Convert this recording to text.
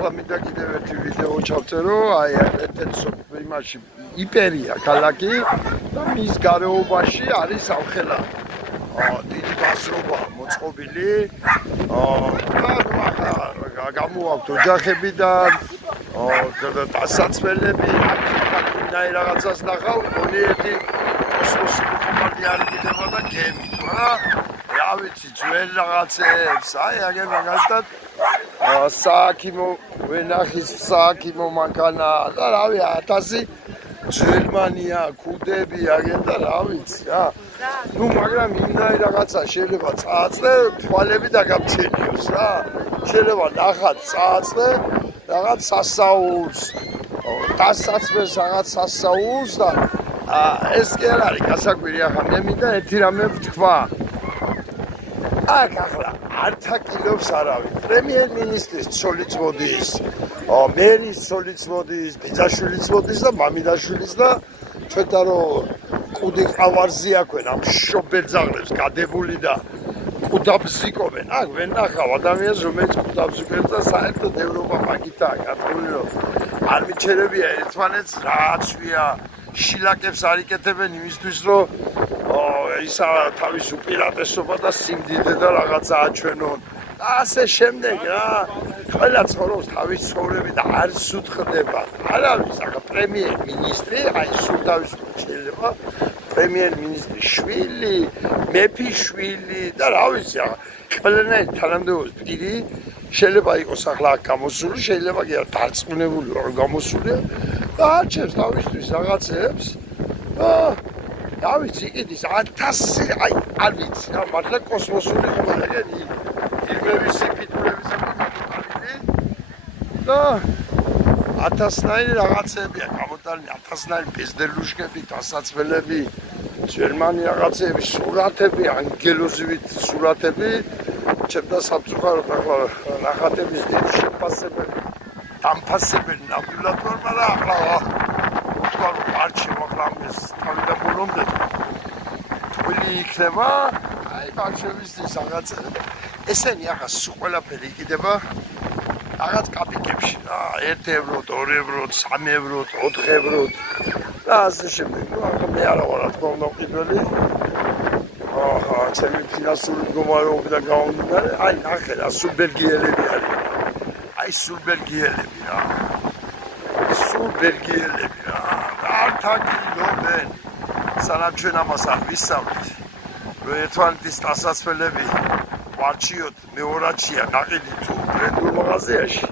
ახლა მინდა კიდევ ერთი ვიდეო ჩავწერო, აი ერთ-ერთ იმაში იპერია ქალაქი და მის გარეუბანში არის სამხელა. დიდი გასრობა მოწყობილი. გამოვაქვთ ოჯახებიდან, დასაცველები, აი რაღაცას ნახავ, მგონი ერთი კოსმოსური კომპანია არის კიდევა და გემი, რა ვიცი, ძველ რაღაცებს, აი აგერ მაგალითად სააქიმო ვენახის სააქიმო მანქანა და რავი 1000 ძველმანია ქუდები აგერ და რა ვიცი რა. ნუ მაგრამ იმდაი რაღაცა შეიძლება წააწლე თვალები დაგამჩენიოს რა. შეიძლება ნახат წააწლე რაღაც სასაულს დასაცმელს რაღაც სასაულს და ეს კი არ არის გასაკვირი ახლა მე მინდა ერთი რამე ვთქვა. აქ ახლა არ თაკილობს არავინ. პრემიერ-მინისტრის ცოლიც მოდის, მერის ცოლიც მოდის, ბიძაშვილიც მოდის და მამიდაშვილიც და ჩვენთან რომ კუდი ყავარზე აქვენ ამ შობერძაღლებს გადებული და კუდაბზიკობენ. აქ ვერ ნახავ ადამიანს რომელიც კუდაბზიკობს და საერთოდ ევროპა მაგითაა გათვლილი რომ არ მიჩერებია ერთმანეთს რაცვია შილაკებს არ იკეთებენ იმისთვის რომ ისა თავის უპირატესობა და სიმდიდრე და რაღაცა აჩვენონ და ასე შემდეგ რა. ყველა ცხოვრობს თავის ცხოვრები და არ სუთხდება. არავის ახლა პრემიერ-მინისტრი, აი სულ თავისუფლად შეიძლება პრემიერ-მინისტრის შვილი, მეფის შვილი და რა ვიცი ახლა ყველანაირი თანამდებობის პირი შეიძლება იყოს ახლა აქ გამოსული, შეიძლება კი არა დარწმუნებული ვარ გამოსულია და არჩევს თავისთვის რაღაცებს. რა ვიცი, იყიდის 1000 აი არ ვიცი რა მართლა კოსმოსური ხომალაგები ირმების ფიტურების ამოყალიბი და 1000-ნაირი რაღაცებია გამოტანილი 1000-ნაირი ბეზდერლუშკები, დასაცველები, ძველმანი რაღაცები, სურათები, ანგელოზივით სურათები, ჩემდა სამწუხაროდ ახლა ნახატების დიდი შეფასებელი, დამფასებელი ნამდვილად ვარ, მაგრამ ახლა ვთქვა რომ არჩევ ახლა ამის თავიდან ბოლომდე თვლი იქნება, აი არჩევისთვის რაღაცები. ესენი ახლა სულ ყველაფერი იყიდება რაღაც კაპიკებში რა 1 ევრო, 2 ევრო, 3 ევრო, 4 ევრო და ასე შემდეგ. ნუ ახლა მე არა ვარ რა თქმა უნდა მყიდველი. ჩემი ფინანსური მდგომარეობიდან გამომდინარე, აი ნახე რა სულ ბელგიელები არის. აი სულ ბელგიელები რა. სულ ბელგიელები რა. არ თაკილობენ. სანამ ჩვენ ამას არ ვისწავლით. რომ ერთმანეთის დასაცველები ვარჩიოთ მეორაჩია ნაყიდი თუ ბრენდულ მაღაზიაში